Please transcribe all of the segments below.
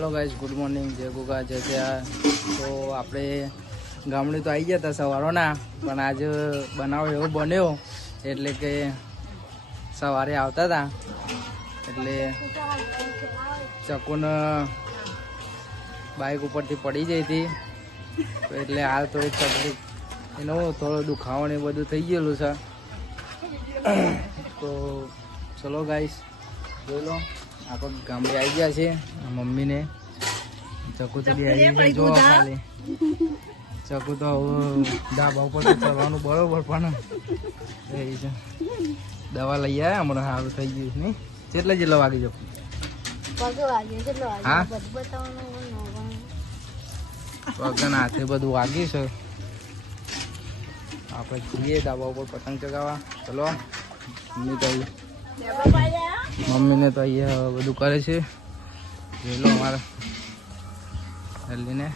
Hello guys, good morning, जय गुगा जय जय। तो આપણે ગામડે તો આવી ગયા હતા સવારોના, પણ આજે બનાવ એવો બન્યો એટલે કે સવારે આવતા હતા એટલે ચકુને બાઇક ઉપરથી પડી જઈ હતી, તો એટલે હાલ તો એક તકલીફ એનો થોડો દુખાવો ને બધું થઈ ગયેલું છે. તો ચલો ગાઈસ જોઈ લો, આપણે ગામડે આવી ગયા છે. મમ્મીને ચકુ તો બી આવી ગયા, જો ખાલી ચકુ તો ધાબા ઉપર તો ચડવાનું બરોબર, પણ એ છે દવા લઈ આવ્યા હમણાં સારું થઈ ગયું નહીં. જેટલા વાગી જાવ હા પગના હાથે બધું વાગ્યું છે. આપણે જઈએ ધાબા ઉપર પતંગ ચગાવવા. ચલો મમ્મીને તો અહીંયા બધું કરે છે. જોઈ લો અમારા જલ્દીને.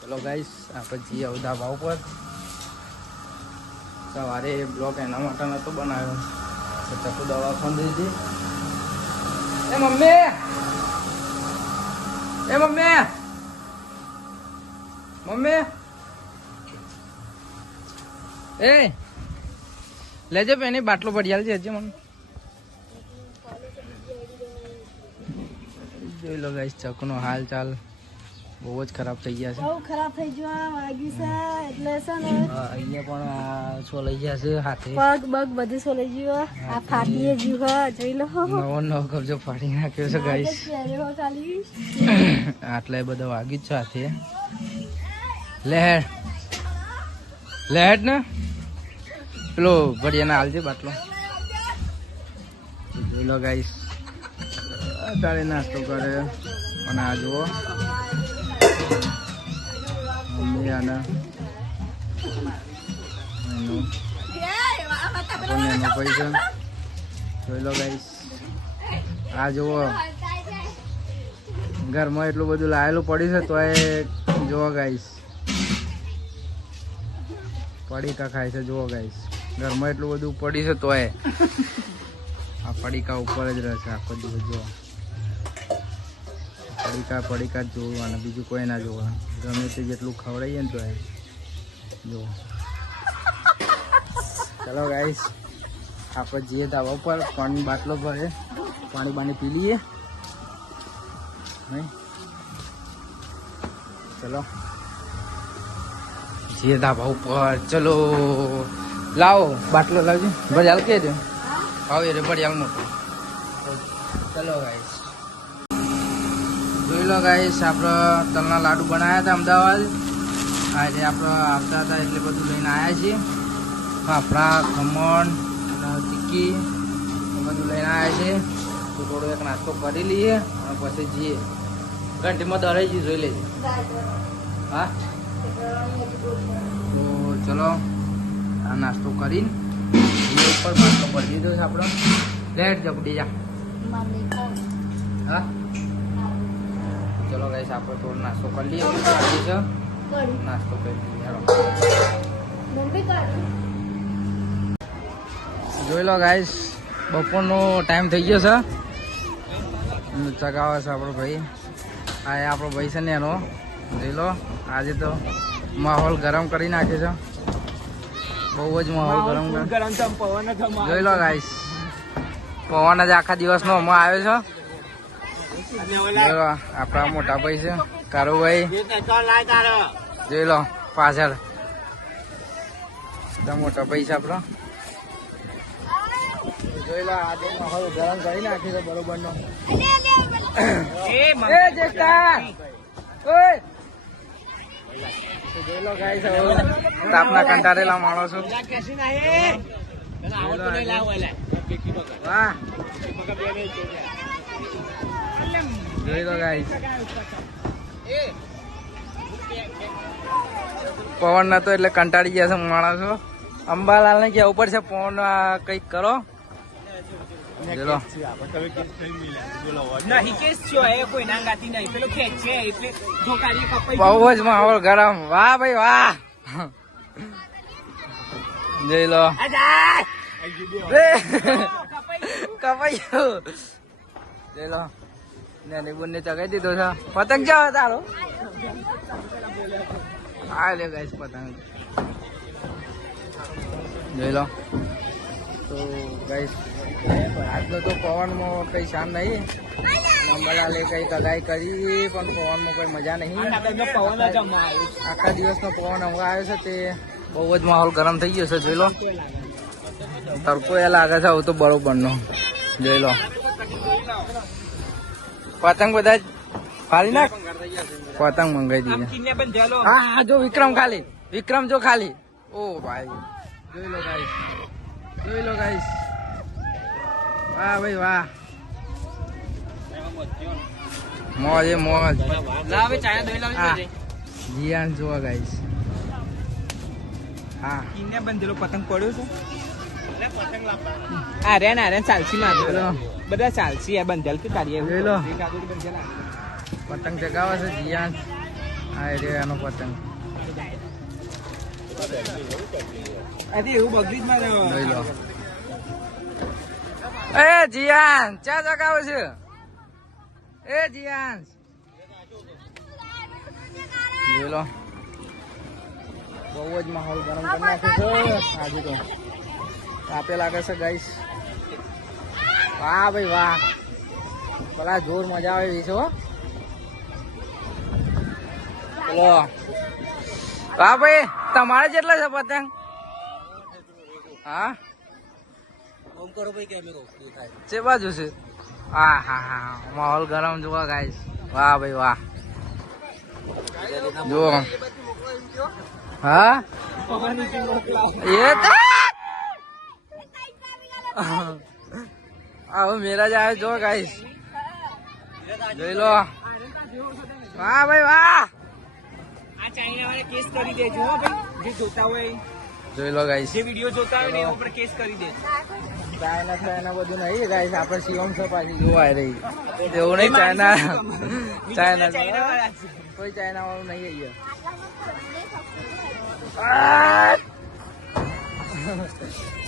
ચલો ગાઈસ આપણે જઈએ હવે ધાબા ઉપર. સવારે બ્લોક એના માટે નહોતો બનાવ્યો તો ચકુ દવા ખોલી દીધી. એ મમ્મી, એ મમ્મી, મમ્મી એ લેજો પેની બાટલો પડિયાલ છે હજી મને. જોઈ લો ગાઈસ ચકુનો હાલ ચાલ બહુ જ ખરાબ થઈ ગયા છે. બહુ ખરાબ થઈ ગયું, વાગ્યું છે એટલે છે ને અહીંયા પણ સોલાઈ ગયા છે હાથે, પગ બગ બધું સોલાઈ ગયું. આ ફાટીએ ગયું, જોઈ લો નવો કબજો ફાડી નાખ્યો છે ગાઈસ. ખાલી આટલા બધા વાગ્યું જ છે હાથે. લહેર લહેર ને પેલો ભડિયાના હાલજે બાટલો. જોઈ લો ગાઈસ અત્યારે નાસ્તો કરે, પણ આ જુઓ મમ્મી આને પૈસા. જોઈ લો ગાઈસ આ જુઓ ઘરમાં એટલું બધું લાયેલું પડ્યું છે તો એ જુઓ ગાઈસ પડીકા ખાય છે. જુઓ ગાઈસ ઘરમાં એટલું બધું પડી છે તો એ આ પડીકા ઉપર જ રહે છે આખો દિવસ. જુઓ પડીકા જ જોવું અને બીજું કોઈ ના જોવા. ગમે તે જેટલું ખવડાવીએ ને તો એ જુઓ. ચલો ગાઈસ આપણે જઈએ ધાબા ઉપર, પાણી બાટલો ભરે, પાણી બાણી પી લઈએ નહીં. ચલો જઈએ ધાબા ઉપર. ચલો લાવો બાટલો લાવજો, ભરિયાલ કે છે આવે રે ભરિયાલ મોટો. ચલો ગાઈસ જોઈ લો ગાઈસ આપણે તલના લાડુ બનાવ્યા હતા અમદાવાદ. આજે આપણે આવતા હતા એટલે બધું લઈને આવ્યા છીએ. ફાફડા, ખમણ અને ચીક્કી બધું લઈને આવ્યા છીએ. તો થોડો એક નાસ્તો કરી લઈએ અને પછી જઈએ. ઘંટીમાં દરાઈ જઈએ, જોઈ લેજે. હા તો ચલો આ નાસ્તો કરીને ઉપર બાટલો ભરી દીધો છે આપણો. લેટ જપડી જા. હા ચલો ગાઈસ આપણે થોડો નાસ્તો કરી લઈએ. છે નાસ્તો કરી લઈએ. જોઈ લો ગાઈસ બપોરનો ટાઈમ થઈ ગયો છે. ચગાવે છે આપણો ભાઈ. આ આપણો ભાઈ છે ને એનો. જોઈ લો આજે તો માહોલ ગરમ કરી નાખે છે, બહુ જ માહોલ ગરમ. જોઈ લો ગાઈસ પવન જ આખા દિવસનો હમણાં આવ્યો છે. આપણા મોટા ભાઈ છે કારુભાઈ. જોઈ લો પાછળ મોટા ભાઈ છે આપણો. જોઈ લો આજે માહોલ ગરમ કરી નાખી છે બરોબર નો. જોઈ લો ગાઈસ તાપના કંટાળેલા માણસો. વાહ જોઈ લો ગાઈસ પવન નતો એટલે કંટાળી ગયા છે માણસો. અંબાલાલ ને ક્યાં ઉપર છે પવન કઈક કરો. બહુ જ માહોલ ગરમ. વાહ ભાઈ વાહ. જોઈ લો કપાઈ ગયું. જોઈ લો નાની બોનને ચગાઈ દીધો છે પતંગ ક્યાં હતા તારો આ લે ગાઈસ પતંગ જોઈ લો તો ગાઈસ આજનો તો પવનમાં કઈ શાન નહીં નંબરલાલે કઈ તગાઈ કરી પણ પવનમાં કોઈ મજા નહીં આખા દિવસનો પવન હમણાં આવ્યો છે તે બહુ જ માહોલ ગરમ થઈ ગયો છે જોઈ લો તડકો એ લાગે છે હવે તો બરોબર નો જોઈ લો પતંગ બધા ફાડી નાખ પતંગ મંગાઈ દીધી હા જો વિક્રમ ખાલી વિક્રમ જો ખાલી ઓ ભાઈ જોઈ લો ગાઈસ વાહ ભાઈ વાહ મોજ એ મોજ જીયાન જોવા ગાઈસ હા કિન્ને બંધેલો પતંગ પડ્યો છે આર્યન ચાલસી માં બધા ચાલસી આ બંધેલ કે કાઢીએ પતંગ ચગાવે છે જીયાન આ રે આનો પતંગ એવું બગડી જ માં જોઈ લો એ જીયાન ચા ચગાવે છે એ જીયાન જોઈ લો બહુ જ માહોલ ગરમ કરી નાખ્યો છે આજે તો તાપે લાગે છે ગાઈસ વાહ ભાઈ વાહ પેલા જોર મજા આવે એવી છે હો ચલો વાહ ભાઈ તમારે જેટલા છે પતંગ હા છે બાજુ છે હા હા હા માહોલ ગરમ જોવા ગાઈસ વાહ ભાઈ વાહ જો હા એ આવો મેરા જ આવ્યો જો ગાઈસ જોઈ લો વાહ ભાઈ વાહ આ ચાઇના વાળા કેસ કરી દેજો હો ભાઈ જે જોતા હોય જોઈ લો ગાઈસ જે વિડિયો જોતા હોય ને એના ઉપર કેસ કરી દેજો ચાઇના બધું નહીં ગાઈસ આપણે સીએમ છો પાછી જોવાય રહી એવું નહીં ચાઇના કોઈ ચાઇના વાળું નહીં અહીંયા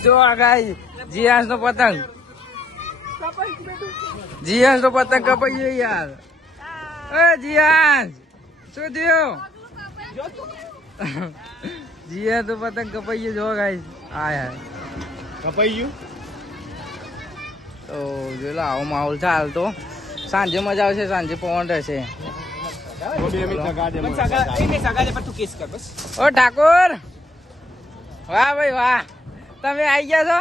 જો આ ગાઈસ જીયાસ નો પતંગ જીયાસ નો પતંગ કપાઈ ગયો યાર એ જીયાસ શું થયું જીયાસ નો પતંગ કપાઈ ગયો જો ગાઈસ આ યાર કપાઈ ગયું તો જોઈ લો આવો માહોલ છે હાલ તો સાંજે મજા આવશે સાંજે પવન રહેશે ઓ ઠાકોર વાહ ભાઈ વાહ તમે આવી ગયા છો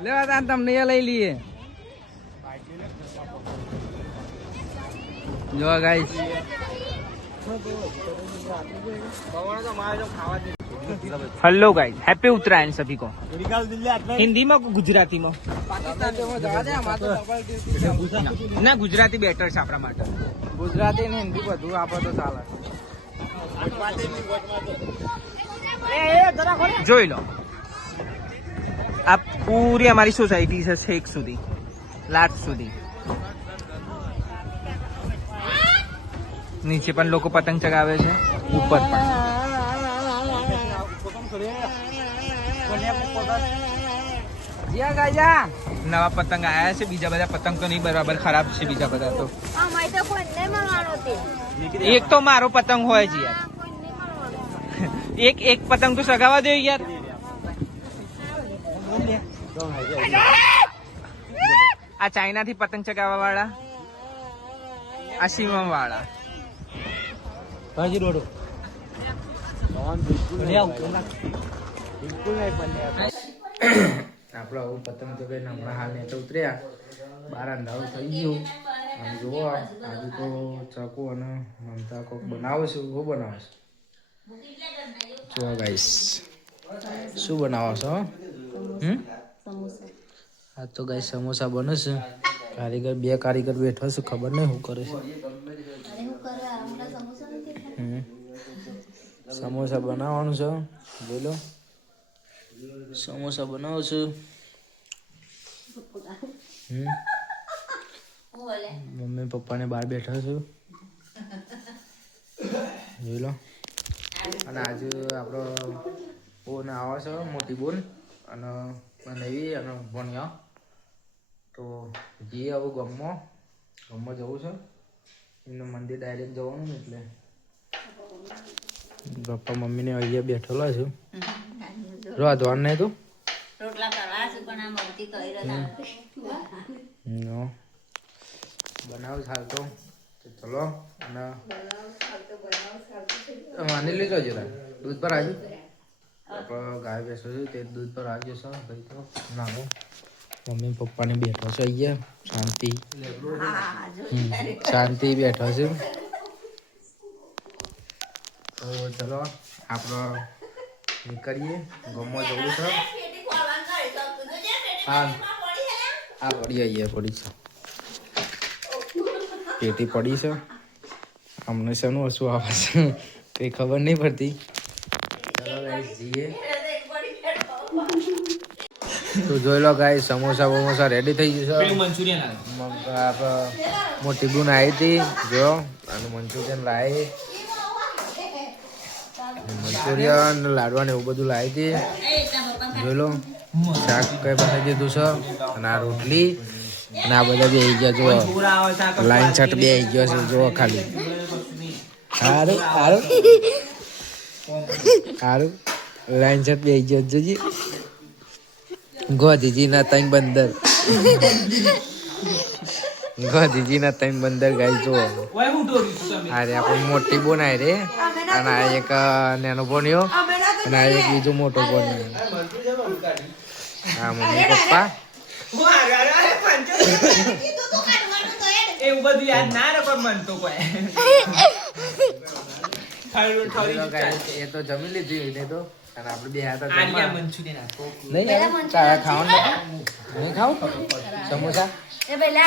લેવા તા તમને લઈ લઈએ જો ગાઈસ हेलो गाइस हैप्पी उत्तरायण सभी को हिंदी में गुजराती में ना गुजराती बेटर છે આપણા માટે ગુજરાતી ને હિન્દી બધું આપો તો ચાલે જોઈ લો આ પૂરી અમારી સોસાયટી છે છેક સુધી લાટ સુધી નીચે પણ લોકો પતંગ ચગાવે છે ઉપર પણ નવા પતંગ આયા છે બીજા બધા પતંગ તો નહીં બરાબર ખરાબ છે બીજા બધા તો એક તો મારો પતંગ હોય છે યાર એક પતંગ તો સગાવા દે યાર આ ચાઇના થી પતંગ ચગાવવા વાળા આ સીમા વાળા આપડે આવું પતંગ તો કઈ હમણાં હાલ ને તો ઉતર્યા બાર અંધારું થઈ ગયું અને જુઓ આજે તો ચાકુ અને મમતા કોક બનાવે છે હું બનાવે છે જુઓ ગાઈસ શું બનાવો છો આ તો ગાઈસ સમોસા બને છે કારીગર બે કારીગર બેઠા છે ખબર નહીં શું કરે છે સમોસા બનાવવાનું છે બોલો સમોસા બનાવો છો મમ્મી પપ્પા ને બહાર બેઠા છો જોઈ લો અને આજે આપણો બોન આવે છે મોટી બોન અને બનેવી અને ભણ્યા તો જઈએ હવે ગામમાં જવું છે એમનું મંદિર ડાયરેક્ટ જવાનું ને એટલે પપ્પા મમ્મીને અહીંયા બેઠેલો છું ધોન નહીં તું બનાવ ચાલતો ચલો અને માની લીધો જરા દૂધ પર આવજો ગાય બેસો છું તે દૂધ પર આવજો સર ભાઈ તો ના મમ્મી પપ્પાને બેઠો છે અહીંયા શાંતિ બેઠો છે તો ચલો આપણે નીકળીએ ગામમાં જવું છે હા પડી અહીંયા પડી છે પેટી પડી છે અમને શાનું હસવું આવે છે કંઈ ખબર નહીં પડતી ચલો ગાઈસ જઈએ તો જોઈ લો ગાઈસ સમોસા રેડી થઈ ગયું છે મોટી બુન આવી હતી જો અને મંચુરિયન લાવી મંચુરિયન લાડવા ને એવું બધું લાવી હતી જોઈ લો શાક કઈ બનાવી દીધું છે અને આ રોટલી અને આ બધા બે આવી ગયા જો લાઈન છટ બે આવી ગયો છે જો ખાલી સારું લાઈન છટ બે આવી ગયો જોજી ગોધીજીના ત્રણ બંદર ગાય જો અરે આપણે મોટી બોન આય રે અને આ એક નાનો બોન્યો અને આ એક બીજો મોટો બોન્યો હા મમ્મી પપ્પા એવું બધું યાદ ના રે પણ મન તો કોઈ એ તો જમી લીધી એને તો અને આપણે બે હાથ મંચુરિયન નહીં ખાવાનું નહીં ખાવું સમોસા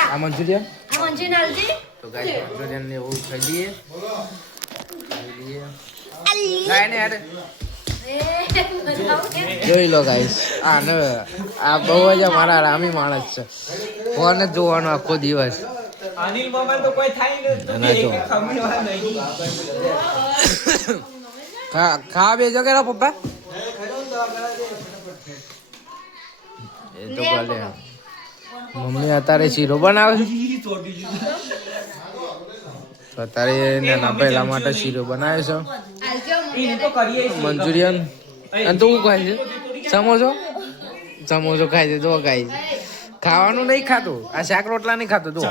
આ મંચુરિયન તો ગાય મંચુરિયન ને એવું ખાઈ લઈએ જોઈ લો ગાઈસ આ બહુ જ અમારા રામી માણસ છે ફોન જ જોવાનો આખો દિવસ અનિલ મોહમ્મદ તો કોઈ થાય નહીં ખા બેજો કે પપ્પા એ તો ભલે મમ્મી અત્યારે શીરો બનાવે છે અત્યારે નાના પહેલા માટે શીરો બનાવે છે મંચુરિયન અને તું ખાય છે સમોસો ખાય છે જો ખાય છે ખાવાનું નહીં ખાતું આ શાક રોટલા નહીં ખાતું તું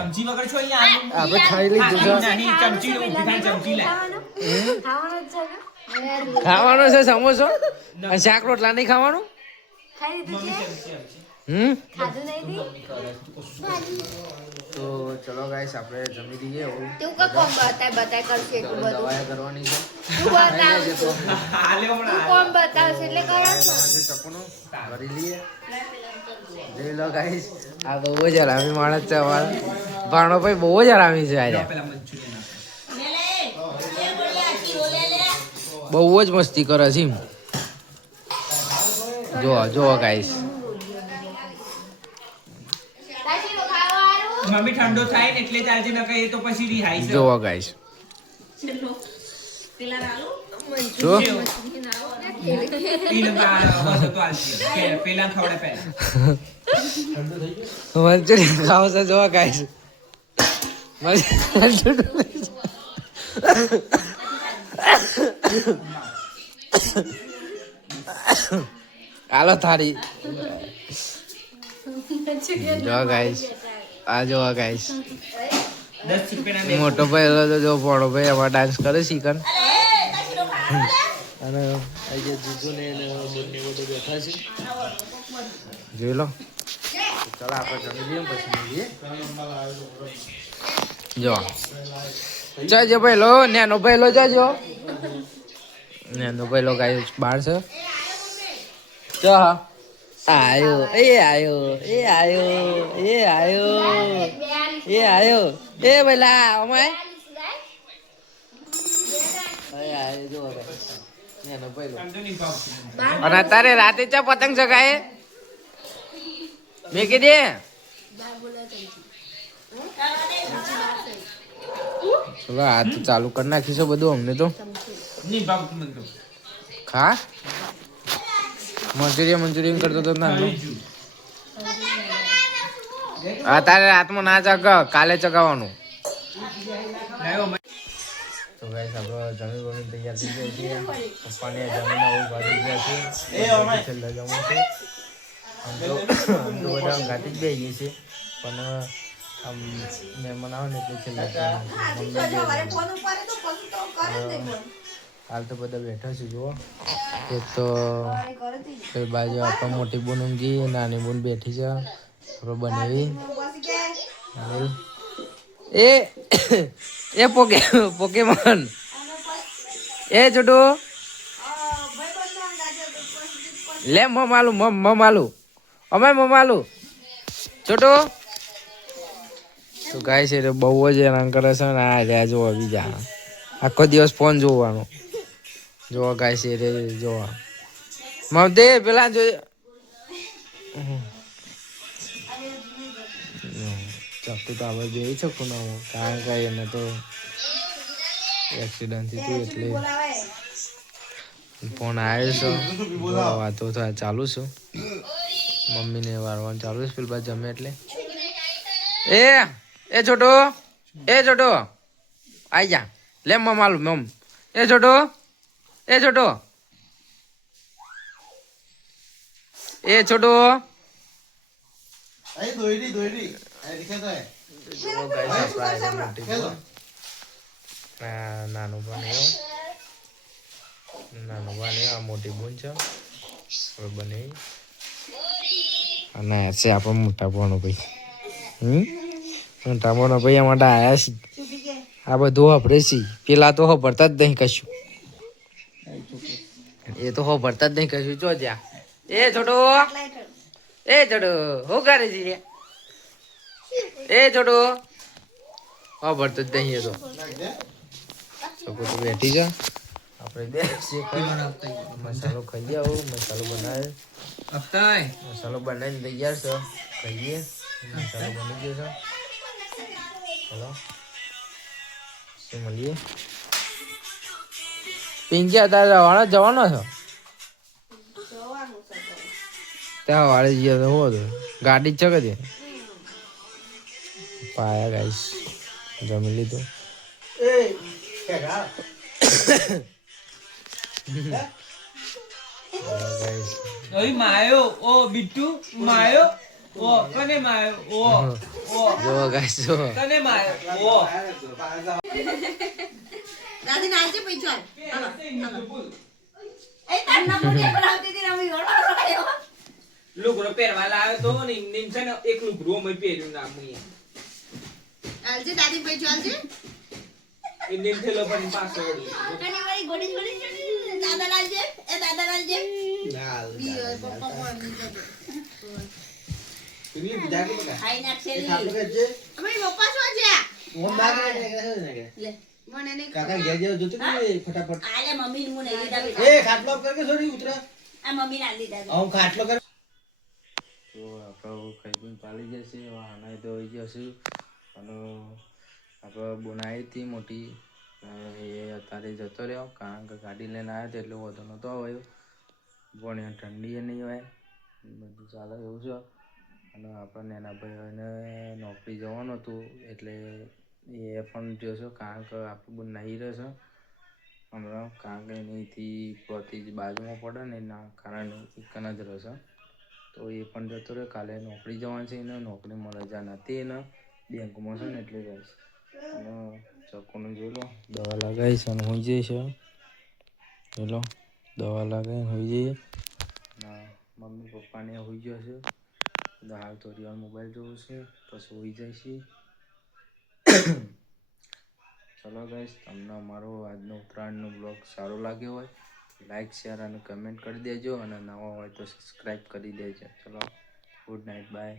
આપણે ખાઈ લીધું ખાવાનો છે સમોસો અને શાક રોટલા નહીં ખાવાનું તો ચલો ગાઈસ આપણે જમી લઈએ દવાઈ કરવાની ચપનું ભરી લઈએ જોઈ લો ગાઈસ આ બહુ જ હરામી માણસ છે અમારા ભાણો ભાઈ બહુ જ હરામી છે આજે બહુ જ મસ્તી કરે છે જો ગાઈસ મમ્મી ઠંડો થાય ને એટલે ચાલશે ન કહે તો પછી રિહાઈ છે જો ગાઈસ જો પેલા ખવડે પહેલા મંચુરિયન ખાવ છે જો ગાઈસ હાલો થાળી જો ગાઈસ આ જો ગાઈસ મોટો ભાઈ જો પોણો ભાઈ આમાં ડાન્સ કરે શીખન અને જીજુ ને બંને બધું બેઠા છે જોઈ લો ચાલો આપણે જમી લઈએ પછી મળીએ જો જાજો પહેલો નેનો પહેલો જાજો નેનો પહેલો ગાય બાર છે ચો આયો એ પેલા અમાય અને અત્યારે રાતે ચા પતંગ ચગાય મેં કીધે ચલો આ તો ચાલુ કરી નાખીશું બધું અમને તો ખા મંચુરિયન કરતો તો ના અત્યારે રાતમાં ના ચગ, કાલે ચગાવવાનું. તો ગાઈસ આપણે જમી બમી તૈયાર થઈ ગયા છીએ. પપ્પાને જમીન આવું બાજુ ગયા છે. છેલ્લા જમવું છે. આમ તો બધા ગાતી જ બેસીએ છીએ, પણ આમ મહેમાન આવે ને એટલે છેલ્લા હાલ તો બધા બેઠા છે. જુઓ, એક તો બાજુ આપણા મોટી બોન ઊંઘી, નાની બોન બેઠી છે. બનેવી એ પોકેમોન એ છોટુ લે મમાલું અમે મમાલું છોટુ. તો ગાય છે બહુ જ હેરાન કરે છે ને. આ જોવા બીજા આખો દિવસ ફોન જોવાનો. જોવા ગાય છે રે જોવા મમતે પેલા જો ચકુ તો આપણે જોઈ શકું ને, કારણ કે એને તો એક્સિડન્ટ થયું એટલે ફોન આવ્યો છે. વાતો ચાલુ છે, મમ્મીને વારવાનું ચાલુ છે. પેલી બાદ જમે એટલે એ છોટો આઈ જા લે મમાલું મમ એ છોટો નાનું બને આ મોટી બોન છે બને અને છે આપણો મોટા બોનો ભાઈ. મોટા બોનો ભાઈ અમારે આયા છે. આ બધું વાપરે છે. પેલા તો ભરતા જ નહીં કશું, એ તો ભરતા જ નહીં કશું. જો જ્યાં એ છોટો હું કરે છે એ છોટો ભરતો જ નહીં. એ તો છોકરો તો બેઠી છે. આપણે મસાલો ખાઈ આવો. મસાલો બનાવે, મસાલો બનાવીને તૈયાર છે. ખાઈએ. મસાલો બની ગયો છે. ચલો મળીએ. પિંજા તારે જવાનો છો ત્યાં વાળે જઈએ તો હું હતું ગાડી જ છે કે પાયા ગાઈશ જમી લીધું. માયો ઓ બિટ્ટુ માયો ઓ કને માયો ઓ જો ગાઈસ જો કને માયો ઓ દાદી નાચે પૈસો હાલો એ તાર ના મને બનાવતી હતી રમી ગયો લુગડો પહેરવા લાવ્યો તો ને નિમ છે ને એક લુગડો મેં પહેર્યું ના મુએ આલજે દાદી પૈસો આલજે ઇન્ડિયન થેલો પણ પાછો કની વાળી ગોડી દાદા લાલજે એ દાદા લાલજે પપ્પા કોણ દીધો તું બીજા કે બકા આઈ નાખેલી અમે પપ્પા શું છે હું બાગરે લે મને ને કાકા ઘેર જેવો જોતો કે ફટાફટ આલે મમ્મી ને મને લીધા એ ખાટલો કરકે છોડી ઉતરા આ મમ્મી ના લીધા હું ખાટલો કર તો આપણે ખાઈ પાલી જશે. આના તો હોઈ જશે. અને આપણે બનાવી હતી મોટી એ અત્યારે જતો રહ્યો, કારણ કે ગાડી લઈને આવ્યો તો એટલે વધુ નહોતો આવ્યો. પણ ઠંડી નહીં હોય, બધું ચાલે એવું છે. અને આપણને એના ભાઈઓને નોકરી જવાનું હતું એટલે એ પણ જોશો, કારણ કે આપણું નહીં રહેશે હમણાં, કારણ કે એનીથી પ્રતિ જ બાજુમાં પડે ને એના કારણે એક જ રહેશે. તો એ પણ જતો રહ્યો. કાલે નોકરી જવાનું છે એને, નોકરીમાં રજા નથી એને, બેંકમાં છે ને એટલે જઈશ. અને ચક્કોને જોઈ લો દવા લગાવીશ અને હોઈ જઈશ. જોઈ લો દવા લગાવીને હોઈ જઈએ. મમ્મી પપ્પાને હોઈ જશે. હાલ તો રિયલ મોબાઈલ જોવું છે, પછી હોઈ જાય છે. ચલો ગાઈસ, તમને અમારો આજનો ઉત્તરાયણનો બ્લોગ સારો લાગ્યો હોય લાઈક શેર અને કમેન્ટ કરી દેજો, અને નવા હોય તો સબસ્ક્રાઈબ કરી દેજો. ચલો ગુડ નાઇટ, બાય.